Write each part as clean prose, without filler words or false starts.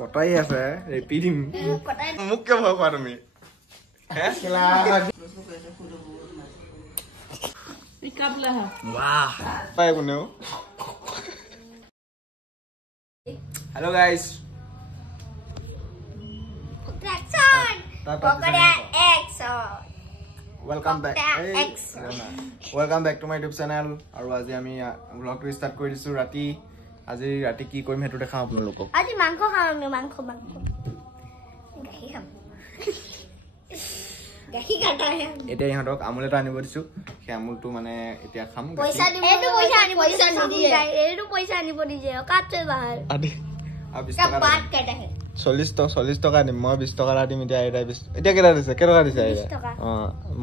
কটাই আছে ৰেপিডিম মোক কে ভয় কৰা তুমি হে Ikabla ha. वाह पाए कोने हो hello guys Action! Pokoknya action! Welcome back welcome back to my YouTube channel और आज আমি ব্লগটো স্টাर्ट কৰি দিছো ৰাতি আজি ৰাতি কি কৰিম হেতু দেখাম আপোনালোকক আজি মাংস খাম মাংস গাহি খাম গাহি কাটা হে এতিয়া ইহঁতক আমুল এটা আনিব দিছো সেই আমুলটো মানে এতিয়া খাম পইচা দিব এটো পইচা আনি পইচা নিদিয়ে এটো পইচা আনিব দিছে কাটে বাহিৰ আদি আৰু 20 টকা বাট কাটা হে 40 টকা দিম মই 20 টকা দিম এতিয়া এটা 20 এতিয়া কেটা দিছে কেটকা দিছে অ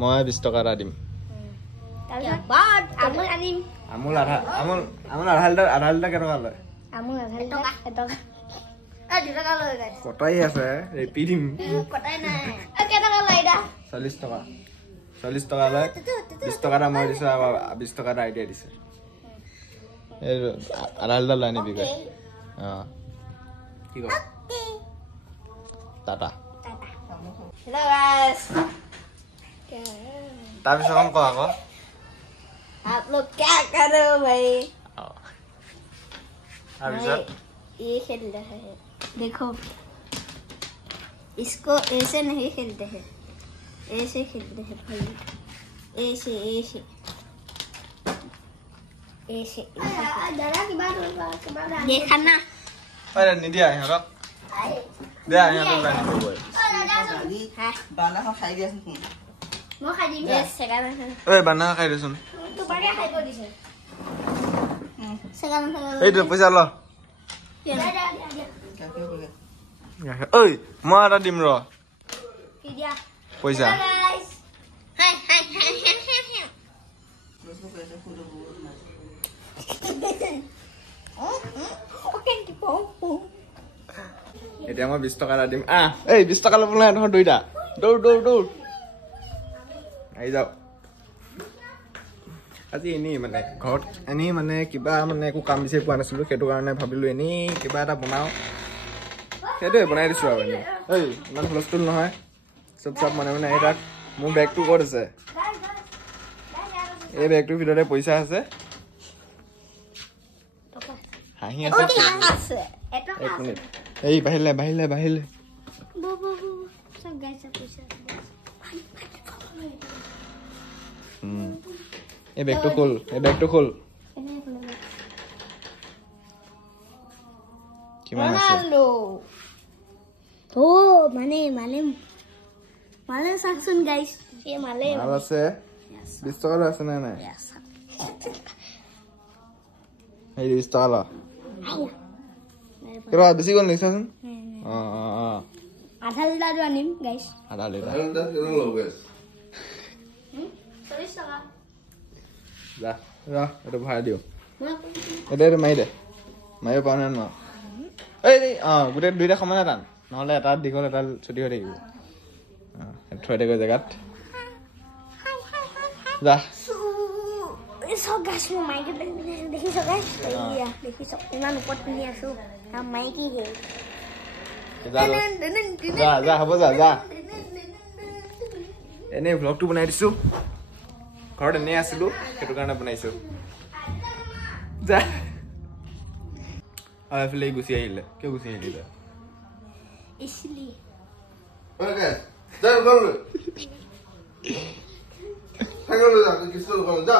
মই 20 টকা দিম তাৰপিছত বাট আমুল আনিম আমুল আধা লিটাৰ কেটকা লয় আমুল আধা টকা টকা লয় গাইস কটাই আছে ৰেপিডিম কটাই নাই কেটকা লয় দা 40 টকা লয় 20 টকা মই দিছো 20 টকা আইডিয়া দিছে এই আধা লিটাৰ লাইনে বিকে অ কি কয় টাটা হেল্ল গাইস তাৰপিছত কম ক আকৌ आप लोग क्या कर रहे हो भाई তাৰপিছত ये खेल रहे हैं देखो इसको ऐसे नहीं खेलते हैं ऐसे खेलते हैं भाई ऐसे ऐसे ऐसे ये खाना अरे निदिया इहरक दे इहरक लाइन करबो Bana ha khai dia sun. मैं खा दी मैं सेकंड ओए बाना खाइ देसुन तू बागे खाइ को दिसे सेकंड এই দে পইচা ল ओइ म এটা দিম ৰ কি দিয়া পইচা गाइस हाय हाय हाय ओके टिपो এতিয়া মই 20 টকা দিম এই 20 টকা ল'ব নাই ধৰ দুইটা দৌৰ আহি যাও আজি এনি মানে ঘৰত এনি মানে কিবা মানে একো কাম বিচাৰি পোৱা নাছিলো সেইটো কাৰণে ভাবিলো এনি কিবা এটা বনাও সেইটোৱে বনাই দিছো আৰু এনি এই ইমান হুলস্থুল নহয় চব মানে আহি তাক মোৰ বেগটো ক'ত আছে এই বেগটোৰ ভিতৰতে পইচা আছে হাঁহি আছে আছে এটা এক মিনিট এই বাহিলে বু সব গাইস পয়সা এই বেগটো খোল কিমান আছে Ronaldo ও মানে সাকসন গাইস ये মালে মাল আছে 20 টকা আছে না নাই এই 20 টকা ল কেৰা বেছি কোন লিখাছন আধা লিটাৰ আনিম গাইস আধা লিটাৰ কেন লগাইছ 40 টকা যা এটা ভাড়া দিও এটা মাৰি দে মাৰিব পাও না ন এই গোটেই দুইটা সমানে টান নহলে এটা দীঘল এটা ছুটি হৈ থাকিব থৈ দে জেগাত যা সব গাছ মই মাইকে দেখিছো গাইস দেখিছো ইমান ওপৰত পিনি আছো মাইকি হে যা হ'ব যা এনে ব্লগটো বনাই দিছো ঘৰত এনে আছিলো সেইটো কাৰণে বনাইছো যা এফালে গুচি আহিলে কিয় গুচি আহিলে इसलिए ওকে যা গল সাগৰ যা কিছু গল যা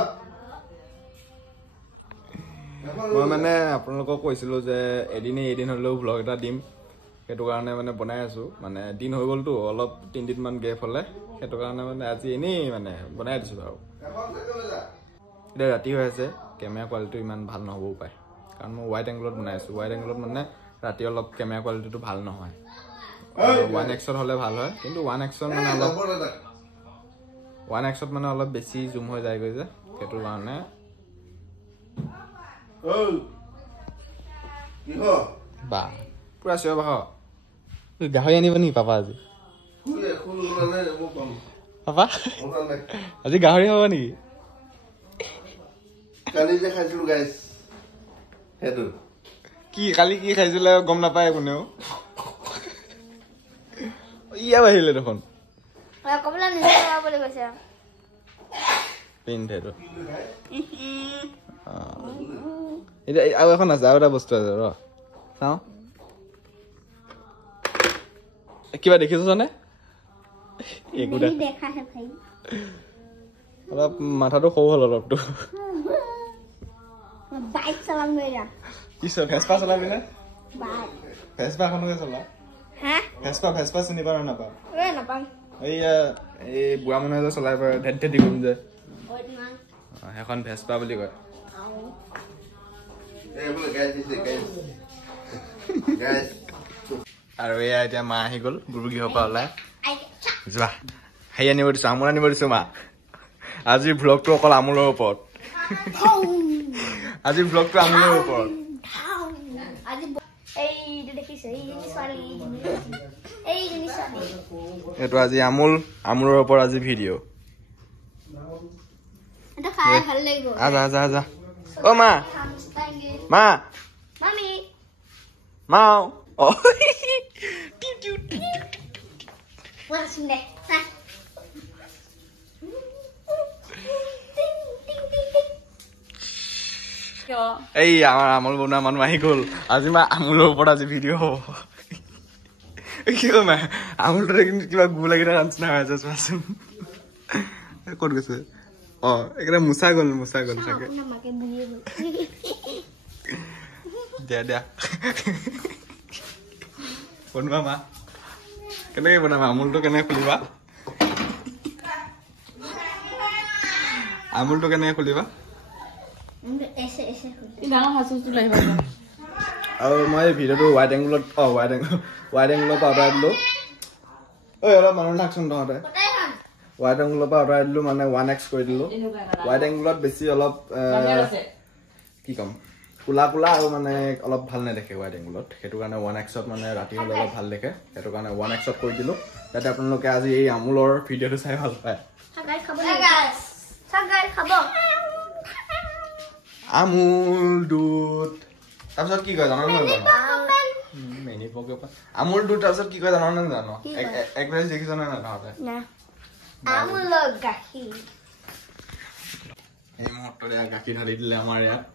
মই মানে আপোনালোকক কৈছিলো যে এদিন হলেও ব্লগ এটা দিম সেইটো কাৰণে মানে বনাই আছো মানে দিন হৈ গ'লতো অলপ 3 দিন মান গেপ হলে সেইটো কাৰণে মানে আজি এনেই মানে বনাই দিছো আৰু এতিয়া ৰাতি হৈ আছে কেমেৰা কোৱালিটি ইমান ভাল নহবও পাৰে কাৰণ মই ওৱাইড এংগলত বনাই আছো ওৱাইড এংগলত মানে ৰাতি অলপ কেমেৰা কোৱালিটিটো ভাল নহয় 1x হলে ভাল হয় কিন্তু 1x মানে অলপ 1x মানে অলপ বেছি জুম হৈ যায় গৈ যে সেইটো কাৰণে বা পুৰা চিঞৰ বাখৰ গাহৰি আনিব নেকি পাপা আজি পাপা আজি গাহৰি হ'ব নেকি কালি যে খাইছিলো গাইস হেতু কি কালি কি খাইছিলে গম নাপায় কোনেও ইয়া বাহিলে দেখোন কবলা নিজে বুলি কৈছে পিন্ধেটো এতিয়া আৰু এখন আছে আৰু এটা বস্তু আছে ৰ চাওঁ কিবা দেখিছনে একোটা দেখাহে ভাই অলপ মাথাটো সৰু হ'ল অলপটো বাইক চলাম মেৰা কি ভেস্পা চলাবি নে বাইক ভেস্পা এখনকে চলা হা ভেস্পা চিনি পাৰ নাপাওঁ নাপাম এইয়া এই বুঢ়া মানুহে যে চলাই পায় ধেতি গুণ যে সেইখন ভেস্পা বুলি কয় আৰু এয়া এতিয়া মা আহি গ'ল গুৰুগৃহৰ পৰা ওলাই যোৱা হেৰি আনিব দিছো আমুল আনিব দিছো মা আজিৰ ভ্লগটো অকল আমুলৰ ওপৰত আজিৰ ভ্লগটো আমুলৰ ওপৰত এইটো আজি আমুলৰ ওপৰত আজি ভিডিঅ' আজা আজা আজা অ মা মা মাও অ এই আমাৰ আমুল বনোৱা মানুহ আহি গ'ল আজি মা আমুলৰ ওপৰত আজি ভিডিঅ' হ'ব কি মা আমুলটো কিন্তু কিবা গু লাগি থকা নিচিনা হৈ আছে চোৱাচোন ক'ত গৈছে অ এইকেইটা মোচা গ'ল চাগে দিয়া বনোৱা মা কেনেকে বনাবা আমুলটো কেনেকে খুলিবা আৰু মই ভিডিঅ'টো ৱাইড এংগুলত পৰা আঁতৰাই দিলো ঐ অলপ মানুহ থাকচোন তহঁতে ৱাইড এংগুলৰ পৰা আঁতৰাই দিলো মানে 1x কৰি দিলো ৱাইড এংগুলত বেছি অলপ কি ক'ম কোলা আৰু মানে অলপ ভাল নেদেখে ৱাইড এংগুলত সেইটো কাৰণে 1xত মানে ৰাতি হ'লে অলপ ভাল দেখে সেইটো কাৰণে 1xত কৰি দিলো যাতে আপোনালোকে আজি এই আমুলৰ ভিডিঅ'টো চাই ভাল পায় আমুল দুধ তাৰপিছত কি কয় জানো আমুল দুধ তাৰপিছত কি কয় জানো জানো একবাৰ দেখিছ নে তহঁতে এই মুহূৰ্তত গাখীৰ ঢালি দিলে আমাৰ ইয়াত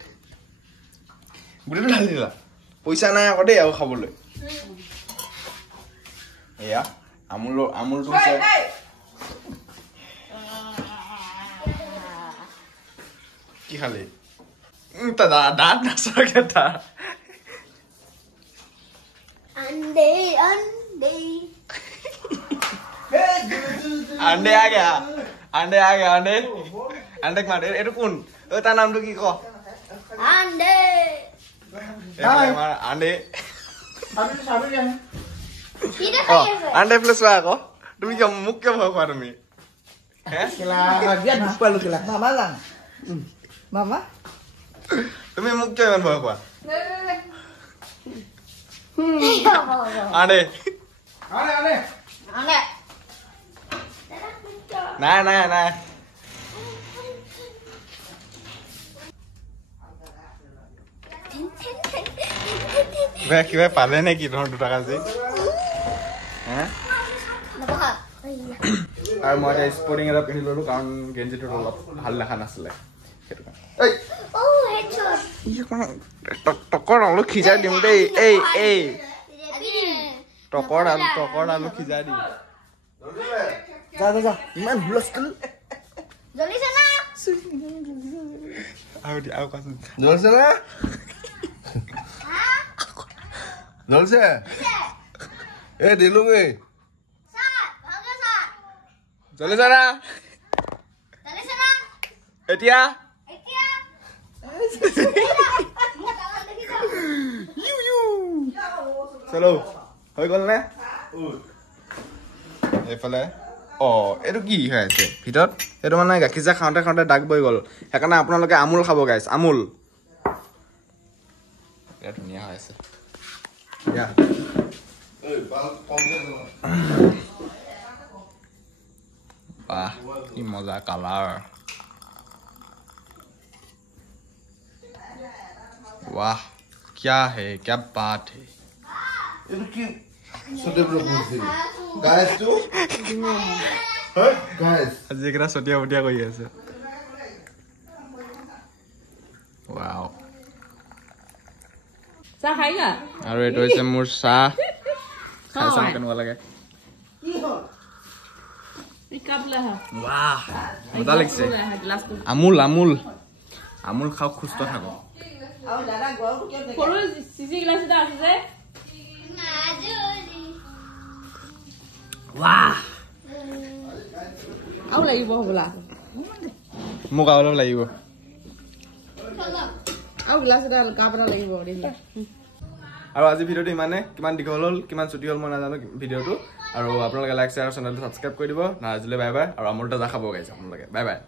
গোটেইটো ঢালি দিলা পইচা নাই আকৌ দেই আৰু খাবলৈ এয়া আমুলটো হৈছে কি খালি দাঁত নাচকে তাৰ अंडे आ गया अंडे मार এইটো কোন তাৰ নামটো কি ক अंडे अंडे প্লাস আকৌ তুমি কি মুখ কে ভয় খোৱা তুমি তুমি মুখ কিয় ইমান ভয় খোৱা अंडे নাই কিবা পালে নেকি তোমাৰ 2 টকা আজি আৰু মই স্পৰ্টিং এটা পিন্ধি ললো কাৰণ গেঞ্জিটো অলপ ভাল দেখা নাছিলে সেইটো কাৰণে টকৰ আলু খিজাই দিম দেই এই টকৰ আলু খিজাই দিম যা ইমান হুলস্থুল আৰু কোৱাচোন জ্বলছে এ দিলোগে জ্বলিছে না এতিয়া চলো হৈ গ'ল নে এইফালে এইটো কি হৈ আছে ভিতৰত এইটো মানে গাখীৰ চাহ খাওঁতে দাগ বৈ গ'ল সেইকাৰণে আপোনালোকে আমুল খাব গাইছ আমুল ধুনীয়া হৈ আছে বাহ কি মজা কালাৰ ৱাহ क्या है क्या बात है এইটো কি সতে প্ৰপ'জ গাইস টু হয় গাইস আজি একৰা সটিয়া বটিয়া কৰি আছে ওয়াও চাহ খাইগা আৰু এটো হৈছে মোৰ চাহ খাইছাম কেনেকুৱা লাগে কি হ'ল এই কাপলা হা বাহ মজা লাগিছে গ্লাসটো আমুল আমুল আমুল খাও সুস্থ থাকো আৰু দাদা গৰমটো কিয় দেখে সৰু চিচি গ্লাস এটা আছে যে বাহ আৰু লাগিব হবলা মোক আৰু অলপ লাগিব আৰু গ্লাস এটা কাপ এটা লাগিব দেখিলা আৰু আজি ভিডিঅ'টো ইমানে কিমান দীঘল হ'ল কিমান ছুটি হ'ল মই নাজানো ভিডিঅ'টো আৰু আপোনালোকে লাইক শ্বেয়াৰ আৰু চেনেলটো ছাবস্ক্ৰাইব কৰি দিব আজিলৈ বাই বাই আৰু আমুল তাজা খাব গাইছে আপোনালোকে বাই বাই